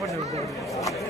한 번씩 먹어보겠습니다.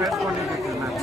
Wait ಮಾಡಿರ್ಬೇಕು ma'am